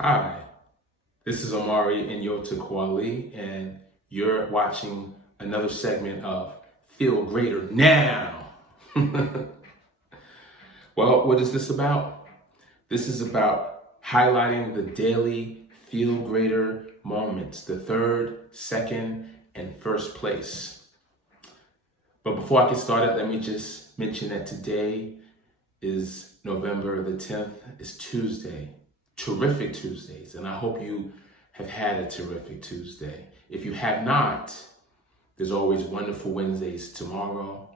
Hi, this is Omari and Yota Kwali, and you're watching another segment of Feel Greater Now. Well, what is this about? This is about highlighting the daily feel greater moments, the third, second, and first place. But before I get started, let me just mention that today is November the 10th, it's Tuesday. Terrific Tuesdays, and I hope you have had a terrific Tuesday. If you have not, there's always wonderful Wednesdays tomorrow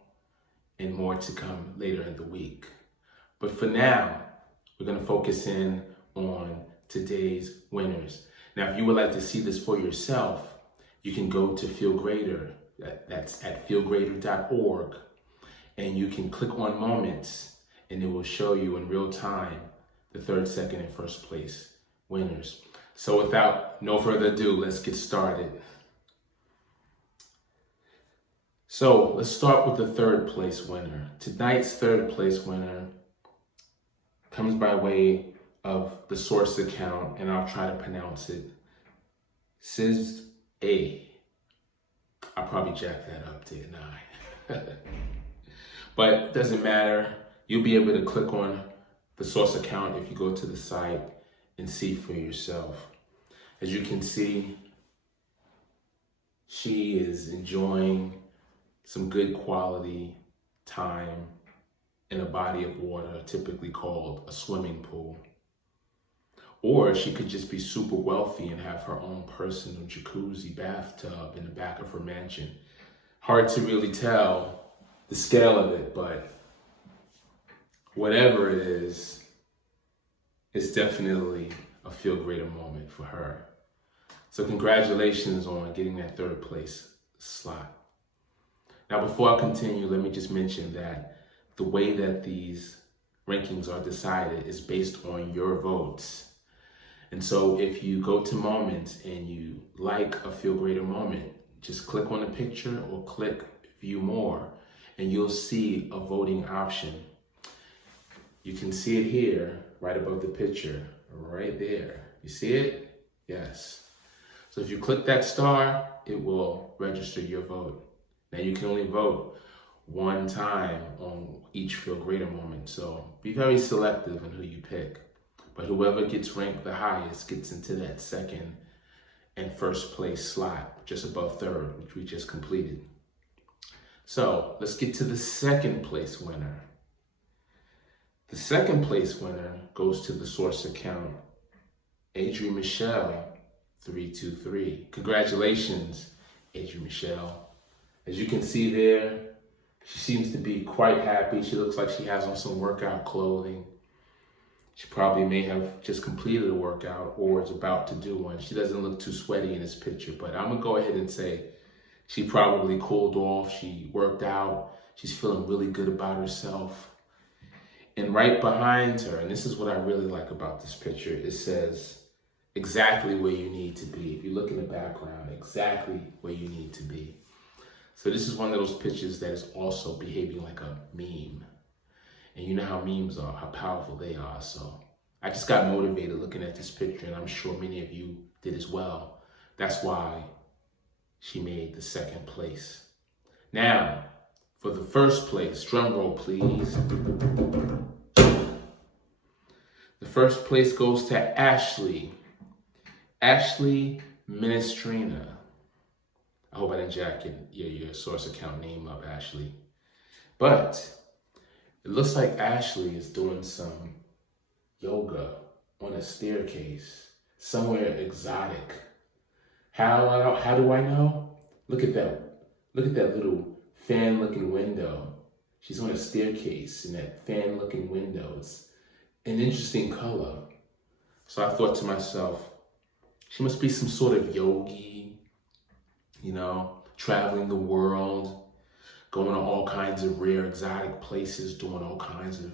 and more to come later in the week. But for now, we're going to focus in on today's winners. Now, if you would like to see this for yourself, you can go to FeeLgr8r, that's at FeeLgr8r.org, and you can click on moments, and it will show you in real time the third, second, and first place winners. So without no further ado, let's get started. So let's start with the third place winner. Tonight's third place winner comes by way of the source account, and I'll try to pronounce it. FeeLgr8r. I probably jacked that up, didn't I? But it doesn't matter. You'll be able to click on the source account if you go to the site and see for yourself. As you can see, she is enjoying some good quality time in a body of water, typically called a swimming pool. Or she could just be super wealthy and have her own personal jacuzzi bathtub in the back of her mansion. Hard to really tell the scale of it, but whatever it is, it's definitely a feel greater moment for her. So congratulations on getting that third place slot. Now, before I continue, let me just mention that the way that these rankings are decided is based on your votes. And so if you go to moments and you like a feel greater moment, just click on the picture or click view more, and you'll see a voting option. You can see it here, right above the picture, right there. You see it? Yes. So if you click that star, it will register your vote. Now you can only vote one time on each feel greater moment. So be very selective in who you pick. But whoever gets ranked the highest gets into that second and first place slot, just above third, which we just completed. So let's get to the second place winner. The second place winner goes to the source account, Adrienne Michelle 323. Congratulations, Adrienne Michelle. As you can see there, she seems to be quite happy. She looks like she has on some workout clothing. She probably may have just completed a workout or is about to do one. She doesn't look too sweaty in this picture, but I'm gonna go ahead and say she probably cooled off. She worked out. She's feeling really good about herself. And right behind her, and this is what I really like about this picture, it says exactly where you need to be. If you look in the background, exactly where you need to be. So this is one of those pictures that is also behaving like a meme. And you know how memes are, how powerful they are. So I just got motivated looking at this picture, and I'm sure many of you did as well. That's why she made the second place. Now, for the first place, drum roll please. The first place goes to Ashley Minestrina. I hope I didn't jack your source account name up, Ashley. But it looks like Ashley is doing some yoga on a staircase somewhere exotic. How do I know? Look at that. Look at that little fan-looking window. She's on a staircase in that fan-looking window. It's an interesting color. So I thought to myself, she must be some sort of yogi, you know, traveling the world, going to all kinds of rare exotic places, doing all kinds of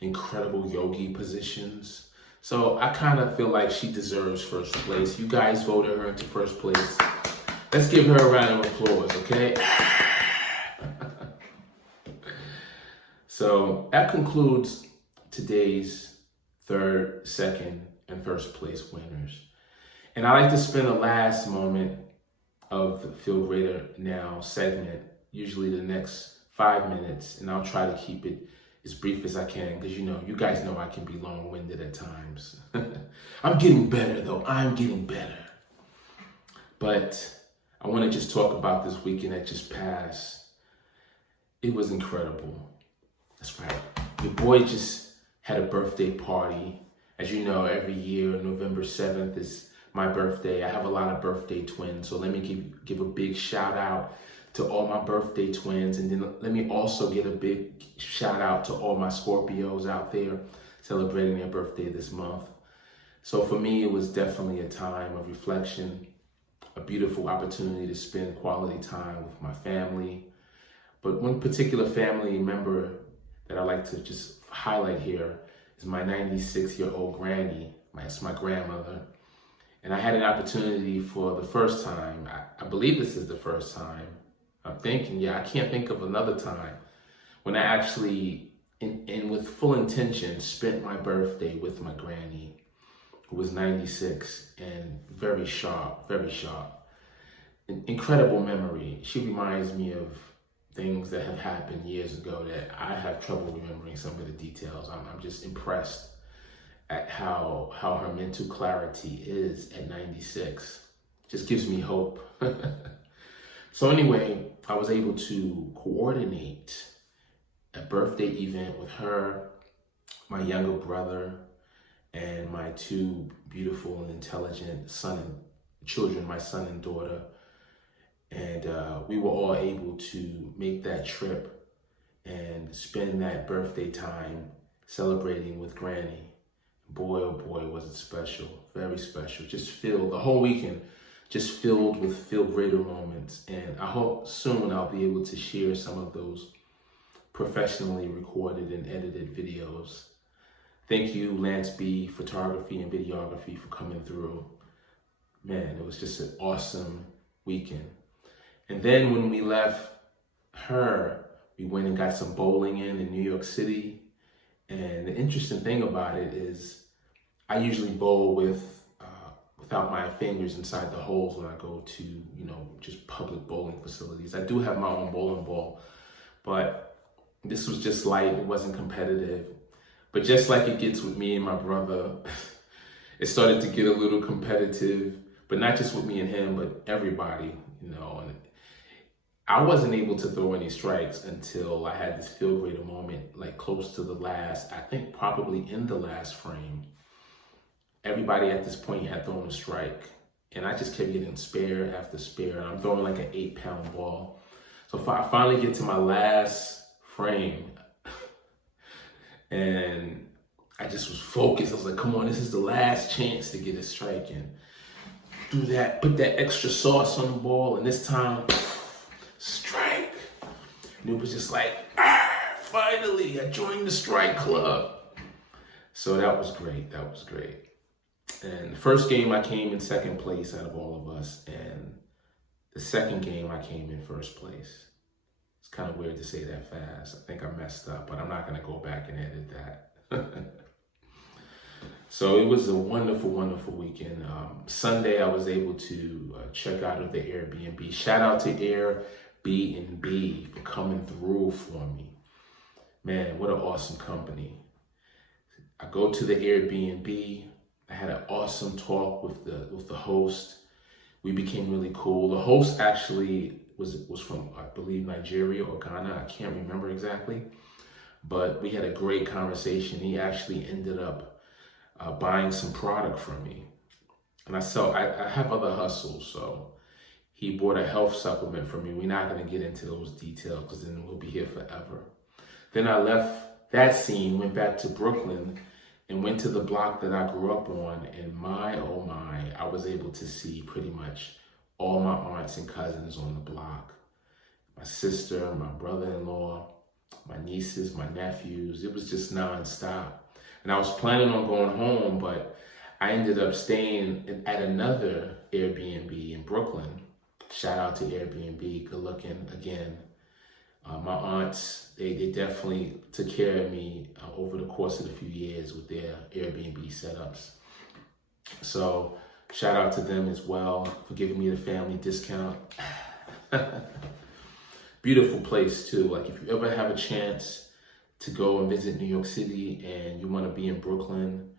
incredible yogi positions. So I kind of feel like she deserves first place. You guys voted her into first place. Let's give her a round of applause, okay? So that concludes today's third, second, and first place winners. And I like to spend the last moment of the Feel Greater Now segment, usually the next 5 minutes, and I'll try to keep it as brief as I can, because you guys know I can be long-winded at times. I'm getting better though, I'm getting better. But I want to just talk about this weekend that just passed. It was incredible. That's right. Your boy just had a birthday party. As you know, every year, November 7th is my birthday. I have a lot of birthday twins, so let me give a big shout out to all my birthday twins, and then let me also get a big shout out to all my Scorpios out there celebrating their birthday this month. So for me, it was definitely a time of reflection, a beautiful opportunity to spend quality time with my family. But one particular family member that I like to just highlight here is my 96-year-old granny. It's my grandmother. And I had an opportunity for the first time, I believe this is the first time, I'm thinking, I can't think of another time, when I actually, and with full intention, spent my birthday with my granny, who was 96 and very sharp, very sharp. An incredible memory. She reminds me of things that have happened years ago that I have trouble remembering some of the details. I'm just impressed at how her mental clarity is at 96. Just gives me hope. So anyway, I was able to coordinate a birthday event with her, my younger brother, and my two beautiful and intelligent children, my son and daughter. And we were all able to make that trip and spend that birthday time celebrating with Granny. Boy, oh boy, was it special, very special. Just filled, the whole weekend, just filled with Feel Greater moments. And I hope soon I'll be able to share some of those professionally recorded and edited videos. Thank you, Lance B Photography and Videography, for coming through. Man, it was just an awesome weekend. And then when we left her, we went and got some bowling in New York City. And the interesting thing about it is I usually bowl without my fingers inside the holes when I go to, just public bowling facilities. I do have my own bowling ball, but this was just light. It wasn't competitive. But just like it gets with me and my brother, it started to get a little competitive, but not just with me and him, but everybody, And I wasn't able to throw any strikes until I had this Feel Greater moment, like close to the last, I think probably in the last frame. Everybody at this point had thrown a strike, and I just kept getting spare after spare, and I'm throwing like an 8-pound ball. So I finally get to my last frame, and I just was focused. I was like, come on, this is the last chance to get a strike in. Do that, put that extra sauce on the ball, and this time, strike. And it was just like, finally, I joined the strike club. So that was great, that was great. And the first game I came in second place out of all of us, and the second game I came in first place. It's kind of weird to say that fast. I think I messed up, but I'm not gonna go back and edit that. So it was a wonderful, wonderful weekend. Sunday, I was able to check out of the Airbnb. Shout out to Airbnb for coming through for me. Man, what an awesome company. I go to the Airbnb. I had an awesome talk with the host. We became really cool. The host actually was from, I believe, Nigeria or Ghana. I can't remember exactly. But we had a great conversation. He actually ended up buying some product from me. And I have other hustles, so he bought a health supplement for me. We're not gonna get into those details because then we'll be here forever. Then I left that scene, went back to Brooklyn and went to the block that I grew up on. And my, oh my, I was able to see pretty much all my aunts and cousins on the block. My sister, my brother-in-law, my nieces, my nephews. It was just nonstop. And I was planning on going home, but I ended up staying at another Airbnb in Brooklyn. Shout out to Airbnb, good looking again. My aunts, they definitely took care of me over the course of the few years with their Airbnb setups. So shout out to them as well for giving me the family discount. Beautiful place too. Like if you ever have a chance to go and visit New York City and you want to be in Brooklyn,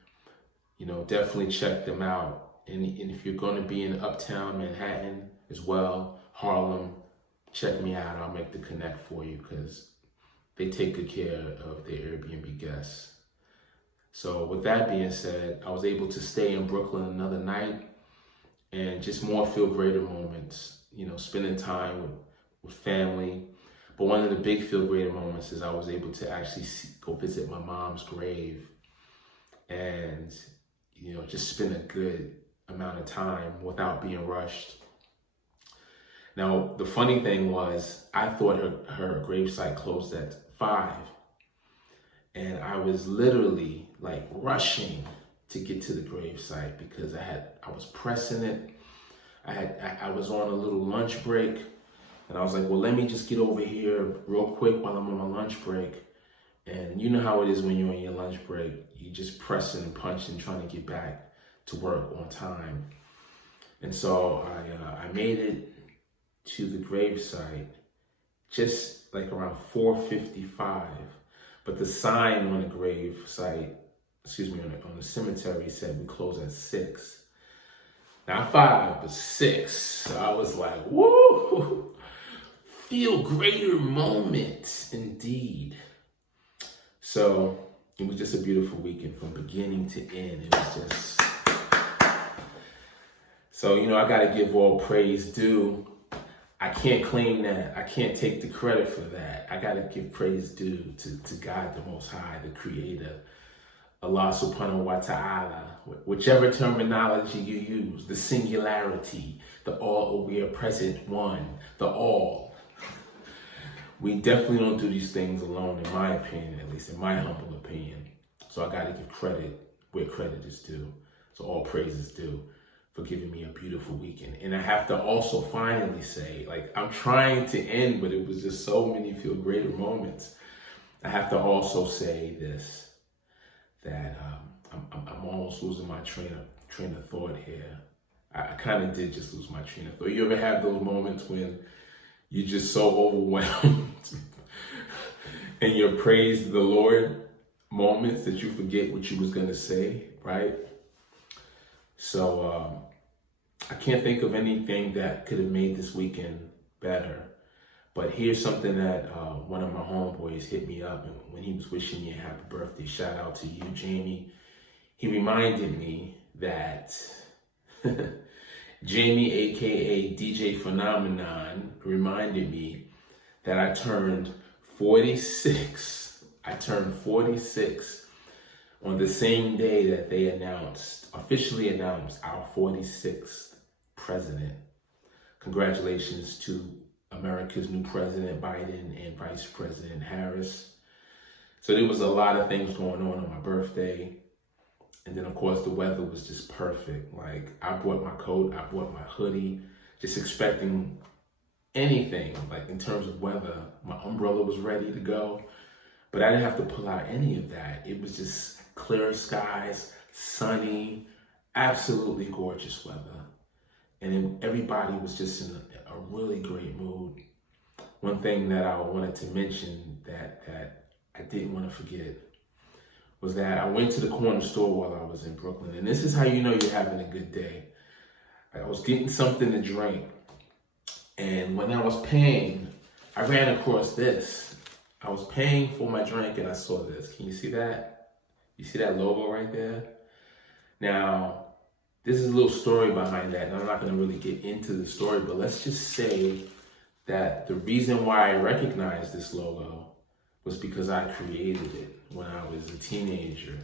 definitely check them out. And if you're going to be in Uptown Manhattan as well, Harlem, check me out. I'll make the connect for you because they take good care of their Airbnb guests. So with that being said, I was able to stay in Brooklyn another night and just more feel greater moments, spending time with family. But one of the big feel greater moments is I was able to actually go visit my mom's grave and, just spend a good amount of time without being rushed. Now, the funny thing was, I thought her gravesite closed at 5. And I was literally like rushing to get to the gravesite because I was pressing it. I was on a little lunch break and I was like, well, let me just get over here real quick while I'm on my lunch break. And you know how it is when you're on your lunch break, you just pressing and punching, trying to get back to work on time. And so I made it to the gravesite just like around 4:55. But the sign on the gravesite, on the cemetery said we close at 6. Not 5, but 6. So I was like, woo! Feel greater moment, indeed. So it was just a beautiful weekend from beginning to end. It was just... So, I got to give all praise due. I can't claim that. I can't take the credit for that. I got to give praise due to God, the Most High, the Creator, Allah subhanahu wa ta'ala, whichever terminology you use, the singularity, the all-aware present one, the all. We definitely don't do these things alone, in my opinion, at least in my humble opinion. So I got to give credit where credit is due. So all praise is due for giving me a beautiful weekend. And I have to also finally say, I'm trying to end, but it was just so many feel greater moments. I have to also say this, that I'm almost losing my train of thought here. I kind of did just lose my train of thought. You ever have those moments when you're just so overwhelmed and you're praise the Lord moments that you forget what you was going to say, right? So I can't think of anything that could have made this weekend better. But here's something that one of my homeboys hit me up when he was wishing me a happy birthday. Shout out to you, Jamie. He reminded me that Jamie, aka DJ Phenomenon, reminded me that I turned 46. I turned 46 on the same day that they officially announced our 46th president. Congratulations to America's new president, Biden, and Vice President Harris. So there was a lot of things going on my birthday. And then, of course, the weather was just perfect. I bought my coat, I bought my hoodie, just expecting anything, in terms of weather. My umbrella was ready to go, but I didn't have to pull out any of that. It was just clear skies, sunny, absolutely gorgeous weather. And then everybody was just in a really great mood. One thing that I wanted to mention that I didn't want to forget was that I went to the corner store while I was in Brooklyn. And this is how you know you're having a good day. I was getting something to drink. And when I was paying, I ran across this. I was paying for my drink and I saw this. Can you see that? You see that logo right there? Now, this is a little story behind that, and I'm not going to really get into the story, but let's just say that the reason why I recognized this logo was because I created it when I was a teenager,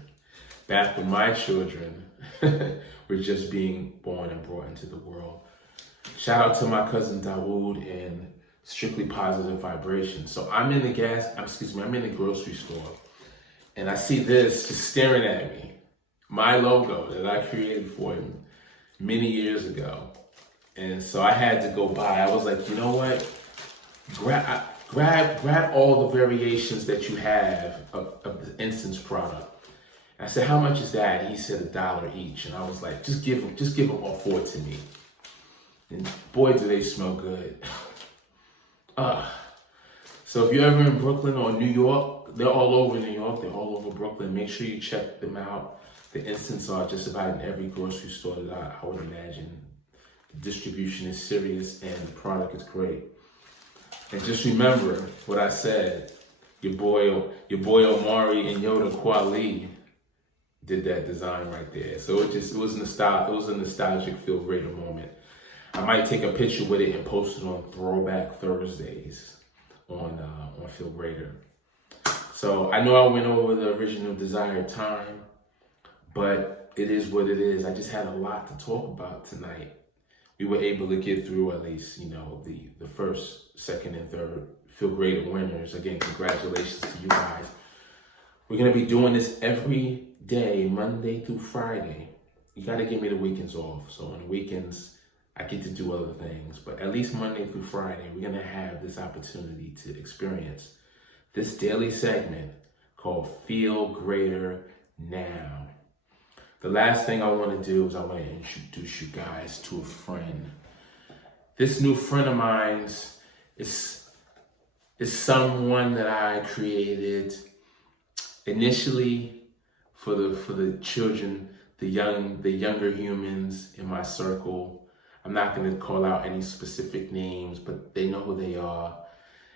back when my children were just being born and brought into the world. Shout out to my cousin Dawood and Strictly Positive Vibration. So I'm in the grocery store, and I see this just staring at me. My logo that I created for him many years ago. And so I had to go buy. I was like, you know what? Grab all the variations that you have of the Instance product I said, how much is that? He said $1 each. And I was like, just give them all 4 to me. And boy, do they smell good. So if you're ever in Brooklyn or New York, they're all over New York, they're all over Brooklyn. Make sure you check them out. The instants are just about in every grocery store that I would imagine. The distribution is serious and the product is great. And just remember what I said. Your boy Omari and Yoda Kweli did that design right there. So it was a nostalgic Feel Greater moment. I might take a picture with it and post it on Throwback Thursdays on Feel Greater. So I know I went over the original desired time, but it is what it is. I just had a lot to talk about tonight. We were able to get through at least, the first, second, and third Feel Greater winners. Again, congratulations to you guys. We're going to be doing this every day, Monday through Friday. You got to give me the weekends off. So on the weekends, I get to do other things. But at least Monday through Friday, we're going to have this opportunity to experience this daily segment called Feel Greater Now. The last thing I want to do is I want to introduce you guys to a friend. This new friend of mine is someone that I created initially for the children, the younger humans in my circle. I'm not going to call out any specific names, but they know who they are,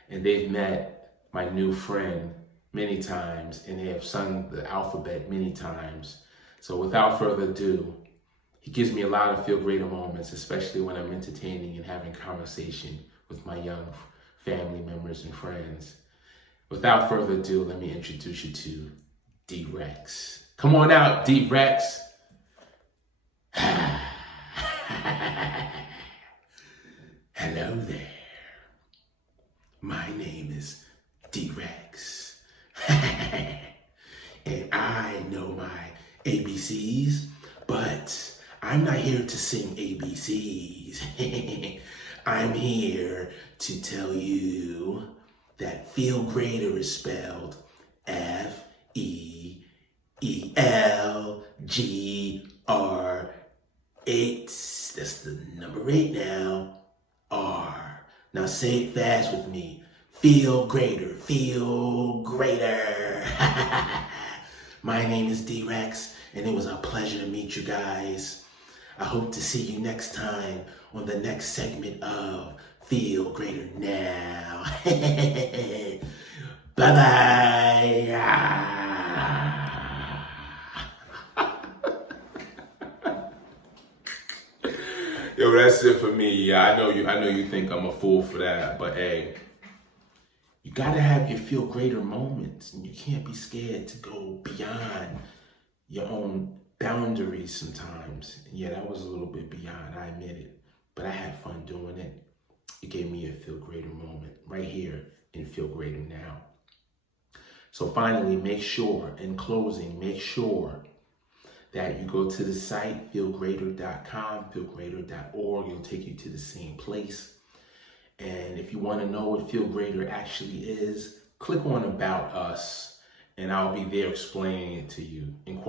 and they've met my new friend many times, and they have sung the alphabet many times. So without further ado, he gives me a lot of Feel Greater moments, especially when I'm entertaining and having conversation with my young family members and friends. Without further ado, let me introduce you to D-Rex. Come on out, D-Rex. Hello there. My name is D-Rex. And I know my ABCs, but I'm not here to sing ABCs. I'm here to tell you that Feel Greater is spelled FeeLgr8. That's the number 8 now. R. Now say it fast with me. Feel greater, feel greater. My name is D-Rex, and it was a pleasure to meet you guys. I hope to see you next time on the next segment of Feel Greater Now. Bye-bye. Yo, that's it for me. Yeah, I know you think I'm a fool for that, but hey, you gotta have your Feel Greater moments, and you can't be scared to go beyond your own boundaries sometimes. And yeah, that was a little bit beyond, I admit it, but I had fun doing it. It gave me a Feel Greater moment right here in Feel Greater Now. So finally, in closing, make sure that you go to the site, FeeLgr8r.com, FeeLgr8r.org. It'll take you to the same place. And if you want to know what Feel Greater actually is, click on About Us, and I'll be there explaining it to you in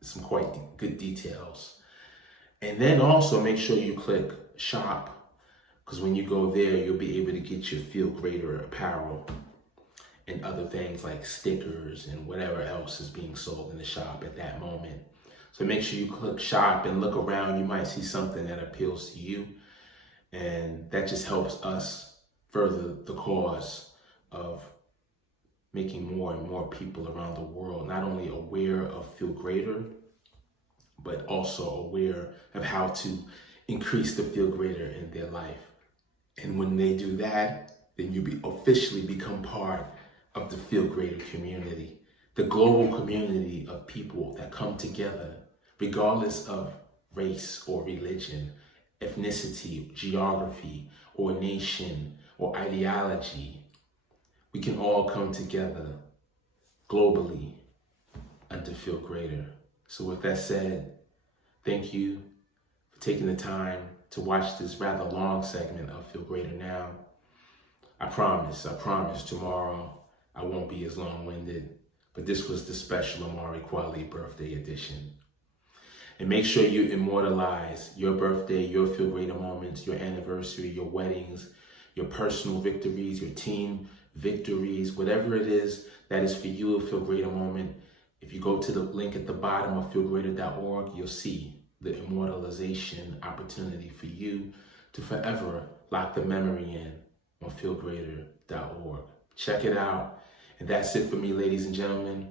some quite good details. And then also make sure you click Shop, because when you go there, you'll be able to get your Feel Greater apparel and other things like stickers and whatever else is being sold in the shop at that moment. So make sure you click Shop and look around. You might see something that appeals to you. And that just helps us further the cause of making more and more people around the world not only aware of Feel Greater, but also aware of how to increase the Feel Greater in their life. And when they do that, then you officially become part of the Feel Greater community, the global community of people that come together, regardless of race or religion, ethnicity, geography, or nation, or ideology. We can all come together globally under Feel Greater. So with that said, thank you for taking the time to watch this rather long segment of Feel Greater Now. I promise tomorrow I won't be as long-winded. but this was the special Amari Kweli birthday edition. And make sure you immortalize your birthday, your Feel Greater moments, your anniversary, your weddings, your personal victories, your team victories, whatever it is that is for you a Feel Greater moment. If you go to the link at the bottom of FeeLgr8r.org, you'll see the immortalization opportunity for you to forever lock the memory in on FeeLgr8r.org. Check it out. And that's it for me, ladies and gentlemen.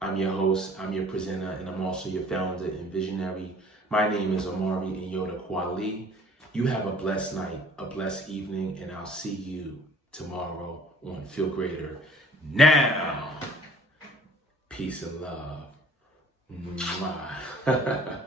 I'm your host, I'm your presenter, and I'm also your founder and visionary. My name is Amari Kweli. You have a blessed night, a blessed evening, and I'll see you tomorrow on Feel Greater Now. Peace and love. Mwah.